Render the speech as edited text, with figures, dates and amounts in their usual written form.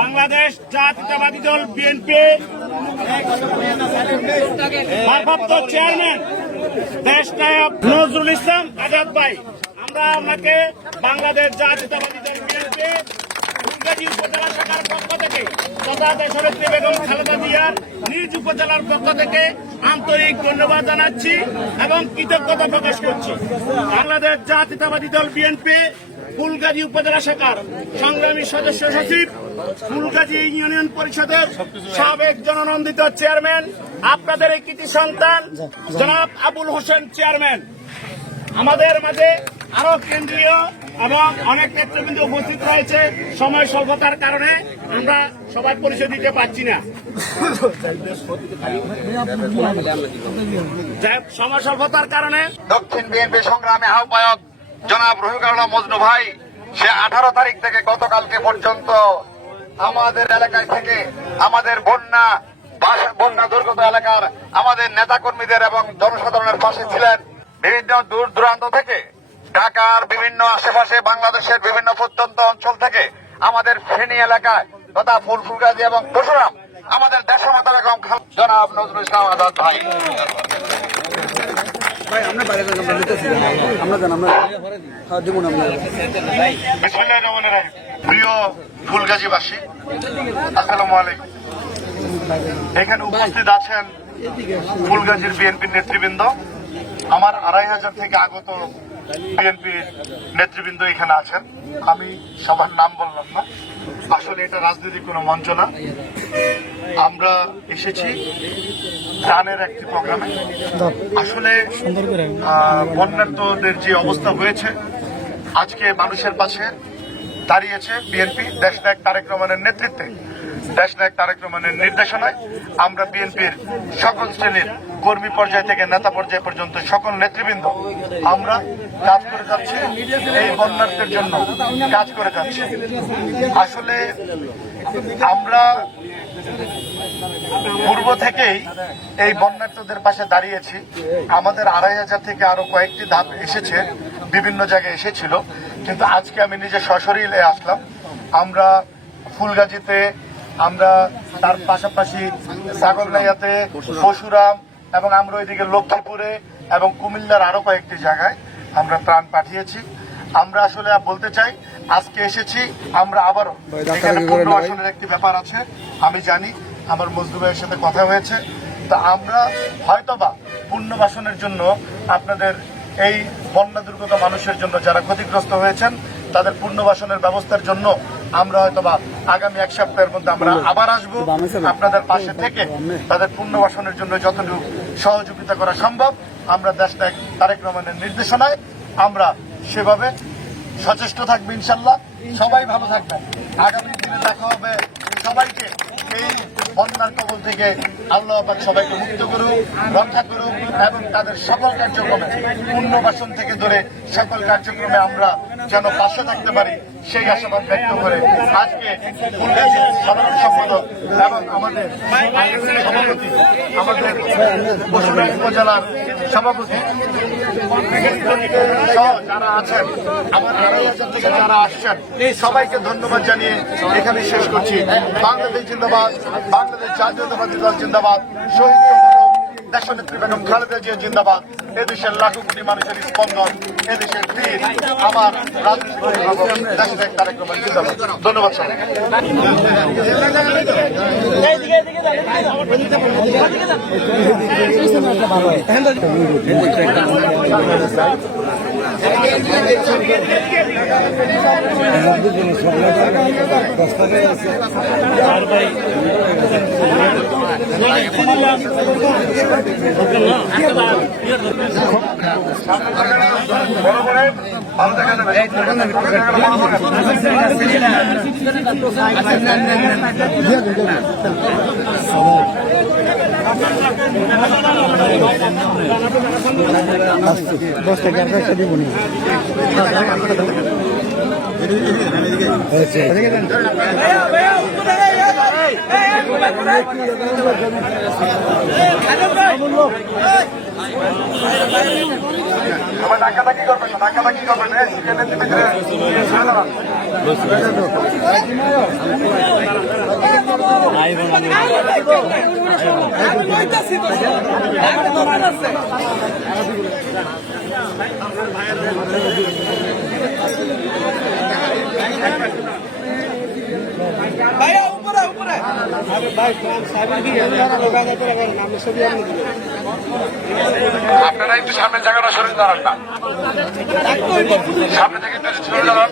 বাংলাদেশ জাতীয়তাবাদী দল বিএনপি ভারপ্রাপ্ত চেয়ারম্যান দেশ নায়ক নজরুল ইসলাম আজাদ ভাই, আমরা আপনাকে বাংলাদেশ জাতীয়তাবাদী দল বিএনপি ফুলগাজী উপজেলা শাখার পক্ষ থেকে তথা দেশনেত্রী বেগম খালেদা জিয়ার নিজ উপজেলার পক্ষ থেকে আন্তরিক ধন্যবাদ জানাচ্ছি এবং কৃতজ্ঞতা প্রকাশ করছি। বাংলাদেশ জাতীয়তাবাদী দল বিএনপি ফুলগাজী উপজেলা শাখার সংগ্রামী সদস্য সচিব, ফুলগাজী ইউনিয়ন পরিষদের সাবেক জননন্দিত চেয়ারম্যান, আপনাদের এই কৃতি সন্তান জনাব আবুল হোসেন চেয়ারম্যান। আমাদের মাঝে আরো কেন্দ্রীয় এবং অনেক নেতৃবৃন্দ উপস্থিত রয়েছে। সময় স্বল্পতার কারণে আমরা সবাই পরিচয় দিতে পারছি না। সময় স্বল্পতার কারণে দক্ষিণ বিএনপি সংগ্রামী আহ্বায়ক জনাব রফিকুল্লাহ মজনু ভাই, সে 18 তারিখ থেকে গতকালকে পর্যন্ত আমাদের এলাকায় থেকে আমাদের বন্যা দুর্গত এলাকার আমাদের নেতাকর্মীদের এবং জনসাধারণের পাশে ছিলেন। বিভিন্ন দূর দূরান্ত থেকে, ঢাকার বিভিন্ন আশেপাশে, বাংলাদেশের বিভিন্ন প্রত্যন্ত অঞ্চল থেকে আমাদের ফেনী এলাকায় তথা ফুলগাজী এবং পরশুরাম আমাদের দেশমাতা বেগম জনাব নজরুল ইসলাম আজাদ ভাই। প্রিয় ফুলগাজীবাসী, আসসালামু আলাইকুম। এখানে উপস্থিত আছেন ফুলগাজীর বিএনপির নেতৃবৃন্দ, আমার 2500 থেকে আগত বিএনপির নেতৃবৃন্দ এখানে আছেন। আমি সবার নাম বললাম না, আসলে এটা রাজনৈতিক কোনো মঞ্চ না। আমরা এসেছি গানের একটি প্রোগ্রামে। আসলে বন্যার্তদের যে অবস্থা হয়েছে, আজকে মানুষের পাশে দাঁড়িয়েছে বিএনপি দেশনায়ক তারেক রহমানের নেতৃত্বে, দেশনায়ক তারেক রহমানের নির্দেশনায় আমরা বিএনপির সকল শ্রেণীর কর্মী পর্যায় থেকে নেতা পর্যায় পর্যন্ত সকল নেতৃবৃন্দ আমরা কাজ করে যাচ্ছি, এই বন্যার্থের জন্য কাজ করে যাচ্ছি। আসলে আমরা পূর্ব থেকেই এই বন্যার্থদের পাশে দাঁড়িয়েছি। আমাদের 2500 থেকে আরো কয়েকটি ধাপ এসেছে, বিভিন্ন জায়গায় এসেছিল, কিন্তু আজকে আমি নিজে সশরীরে আসলাম। আমরা ফুলগাজীতে, আমরা তার পাশাপাশি ছাগলনাইয়াতে, পরশুরাম এবং আমরা ওইদিকে লক্ষ্মীপুরে এবং কুমিল্লার আরো কয়েকটি জায়গায় আমরা ত্রাণ পাঠিয়েছি। আমরা আসলে বলতে চাই, আজকে এসেছি আমরা আবারও, এখানে পুনর্বাসনের একটি ব্যাপার আছে, আমি জানি, আমার মজদুর ভাইয়ের সাথে কথা হয়েছে। তা আমরা হয়তোবা পুনর্বাসনের জন্য আপনাদের এই বন্যা দুর্গত মানুষের জন্য যারা ক্ষতিগ্রস্ত হয়েছেন তাদের পুনর্বাসনের ব্যবস্থার জন্য আমরা হয়তোবা আগামী 1 সপ্তাহের মধ্যে আমরা আবার আসবো আপনাদের পাশে থেকে তাদের পুনর্বাসনের জন্য যতটুকু সহযোগিতা করা সম্ভব আমরা দেশনায়ক তারেক রহমানের নির্দেশনায় আমরা সেভাবে সচেষ্ট থাকবো। ইনশাল্লাহ সবাই ভালো থাকবেন। আগামী দিনে দেখা হবে। সবাইকে এই বন্যার কবল থেকে আল্লাহ পাক সবাইকে মুক্ত করুন, রক্ষা করুন এবং তাদের সকল কার্যক্রমে পুনর্বাসন থেকে ধরে সকল কার্যক্রমে আমরা যেন পাশে থাকতে পারি সেই আশাবাদ ব্যক্ত করে আজকে ফুলগাজী সাধারণ সম্পাদক এবং আমাদের সভাপতি, আমাদের পরশুরাম উপজেলার সভাপতি সহ যারা আছেন, আমার 2500 থেকে যারা আসছেন, সবাইকে ধন্যবাদ জানিয়ে এখানে শেষ করছি। বাংলাদেশ জিন্দাবাদ, বাংলাদেশ জাতীয়তাবাদী দল জিন্দাবাদ, শহীদ দেশনেত্রী বেগম খালেদা জিয়া জিন্দাবাদ, এদেশের লাখো কোটি মানুষের স্পন্দন, এদেশের বীর আমার রাজনীতি দেশনায়ক তারেক রহমান জিন্দাবাদ। ধন্যবাদ সবাই। ভালো দেখা যাবে। সবাই ডাকাডাকি করবেন না, ডাকাডাকি করবেন না, সিএনএন টিভি আপনারা একটু সামনের জায়গাটা সরে দাঁড়ান না, সামনে থেকে একটু সরে দাঁড়ান।